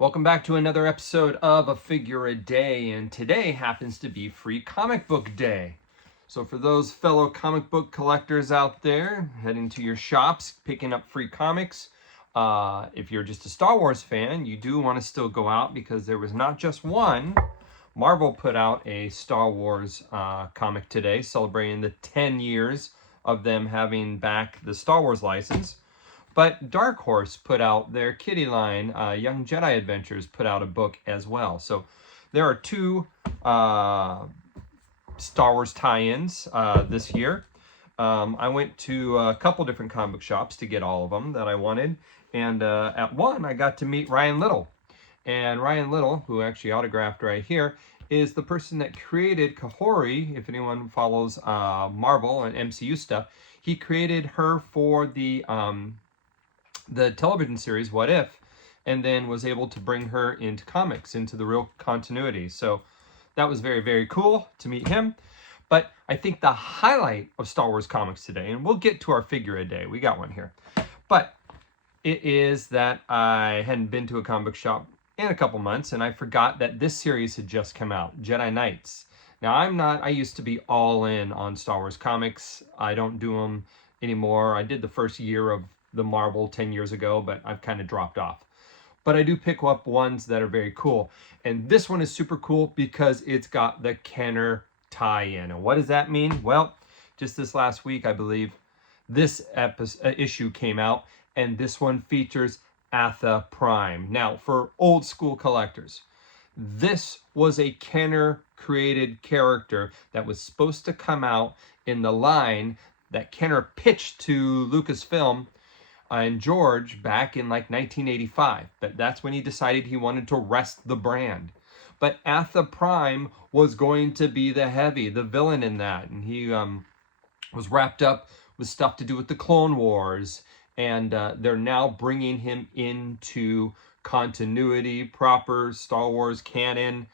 Welcome back to another episode of A Figure a Day, and today happens to be Free Comic Book Day. So for those fellow comic book collectors out there, heading to your shops, picking up free comics, if you're just a Star Wars fan, you do want to still go out because there was not just one. Marvel put out a Star Wars comic today, celebrating the 10 years of them having back the Star Wars license. But Dark Horse put out their kiddie line, Young Jedi Adventures, put out a book as well. So there are two Star Wars tie-ins this year. I went to a couple different comic book shops to get all of them that I wanted. And at one, I got to meet Ryan Little. And Ryan Little, who actually autographed right here, is the person that created Kahori. If anyone follows Marvel and MCU stuff, he created her for the television series What If, and then was able to bring her into comics, into the real continuity. So that was very, very cool to meet him. But I think the highlight of Star Wars comics today, and we'll get to our figure a day, we got one here, but it is that I hadn't been to a comic book shop in a couple months, and I forgot that this series had just come out, Jedi Knights. Now, I used to be all in on Star Wars comics. I don't do them anymore. I did the first year of the Marvel 10 years ago, but I've kind of dropped off. But I do pick up ones that are very cool. And this one is super cool because it's got the Kenner tie-in. And what does that mean? Well, just this last week, I believe, this issue came out, and this one features Atha Prime. Now, for old school collectors, this was a Kenner created character that was supposed to come out in the line that Kenner pitched to Lucasfilm and George back in like 1985. But that's when he decided he wanted to rest the brand. But Atha Prime was going to be the villain in that. And he was wrapped up with stuff to do with the Clone Wars. And they're now bringing him into continuity, proper Star Wars canon.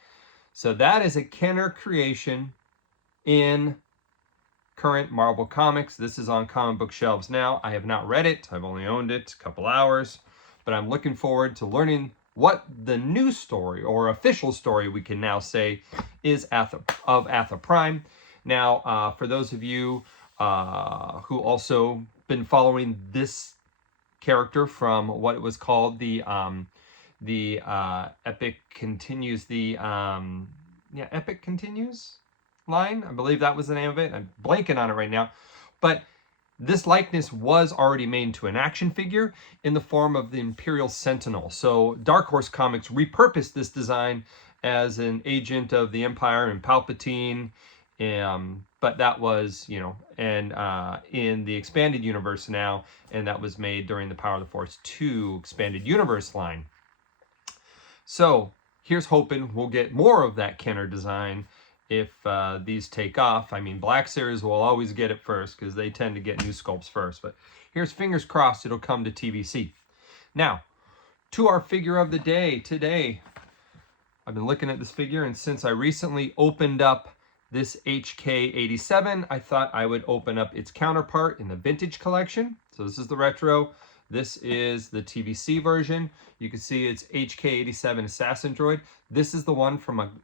So that is a Kenner creation in current Marvel Comics. This is on comic book shelves now. I have not read it. I've only owned it a couple hours, but I'm looking forward to learning what the new story, or official story we can now say, is of Atha Prime. Now, for those of you who also been following this character from what it was called, the Epic Continues, Epic Continues line, I believe that was the name of it. I'm blanking on it right now, but this likeness was already made into an action figure in the form of the Imperial Sentinel. So Dark Horse Comics repurposed this design as an agent of the Empire and Palpatine, but that was, and in the expanded universe now, and that was made during the Power of the Force 2 expanded universe line. So here's hoping we'll get more of that Kenner design if these take off. I mean, Black Series will always get it first because they tend to get new sculpts first. But here's fingers crossed it'll come to TBC. Now, to our figure of the day today. I've been looking at this figure, and since I recently opened up this HK-87, I thought I would open up its counterpart in the vintage collection. So this is the retro. This is the TBC version. You can see it's HK-87 Assassin Droid. This is the one from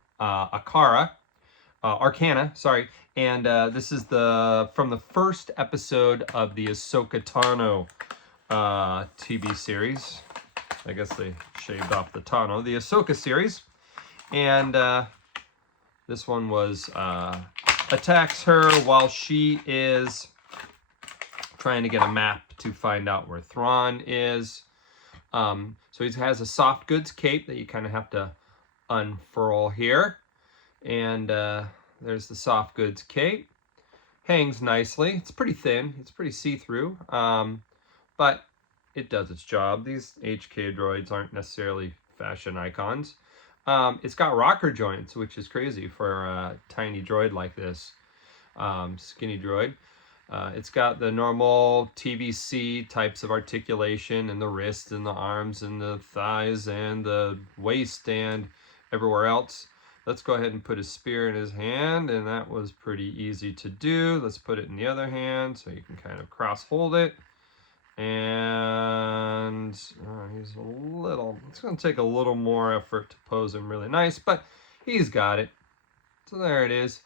Arcana, sorry, and this is from the first episode of the Ahsoka Tano TV series. I guess they shaved off the Tano, the Ahsoka series, and this one was attacks her while she is trying to get a map to find out where Thrawn is. So he has a soft goods cape that you kind of have to unfurl here. And there's the soft goods cape. Hangs nicely. It's pretty thin. It's pretty see-through. But it does its job. These HK droids aren't necessarily fashion icons. It's got rocker joints, which is crazy for a tiny droid like this. Skinny droid. It's got the normal TVC types of articulation in the wrist and the arms and the thighs and the waist and everywhere else. Let's go ahead and put a spear in his hand, and that was pretty easy to do. Let's put it in the other hand so you can kind of cross hold it. And he's a little, it's going to take a little more effort to pose him really nice, but he's got it. So there it is.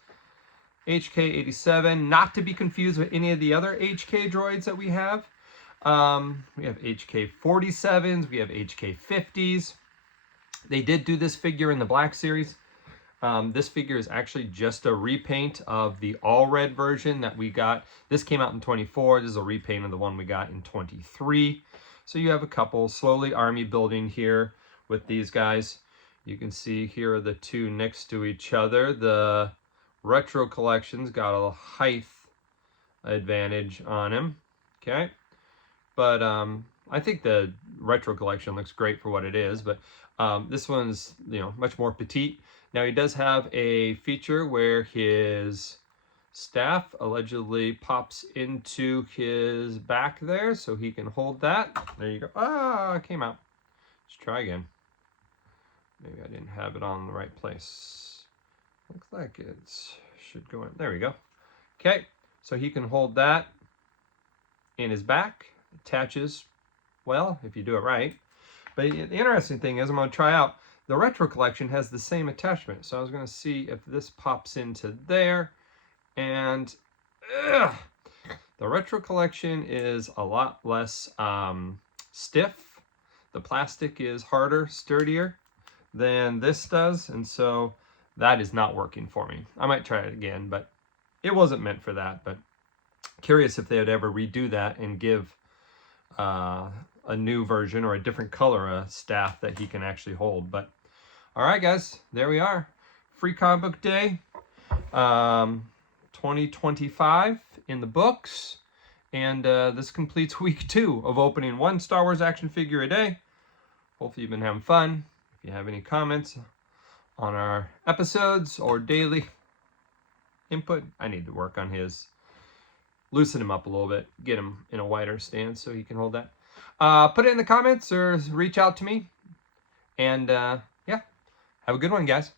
HK-87, not to be confused with any of the other HK droids that we have. We have HK-47s, we have HK-50s. They did do this figure in the Black Series. This figure is actually just a repaint of the all-red version that we got. This came out in 24. This is a repaint of the one we got in 23. So you have a couple slowly army building here with these guys. You can see here are the two next to each other. The retro collection's got a height advantage on him. Okay. But I think the retro collection looks great for what it is, but this one's, you know, much more petite. Now he does have a feature where his staff allegedly pops into his back there, so he can hold that. There you go. Ah, it came out. Let's try again. Maybe I didn't have it on the right place. Looks like it should go in. There we go. Okay, so he can hold that in his back. Attaches well if you do it right. But the interesting thing is, I'm going to try out, the retro collection has the same attachment. So I was going to see if this pops into there. And the retro collection is a lot less stiff. The plastic is harder, sturdier than this does. And so that is not working for me. I might try it again, but it wasn't meant for that. But curious if they would ever redo that and give a new version or a different color staff that he can actually hold. But all right, guys, there we are. Free Comic Book Day 2025 in the books. And this completes week 2 of opening 1 Star Wars action figure a day. Hopefully you've been having fun. If you have any comments on our episodes or daily input, I need to work on his, loosen him up a little bit, get him in a wider stance so he can hold that. Put it in the comments or reach out to me. And yeah, have a good one, guys.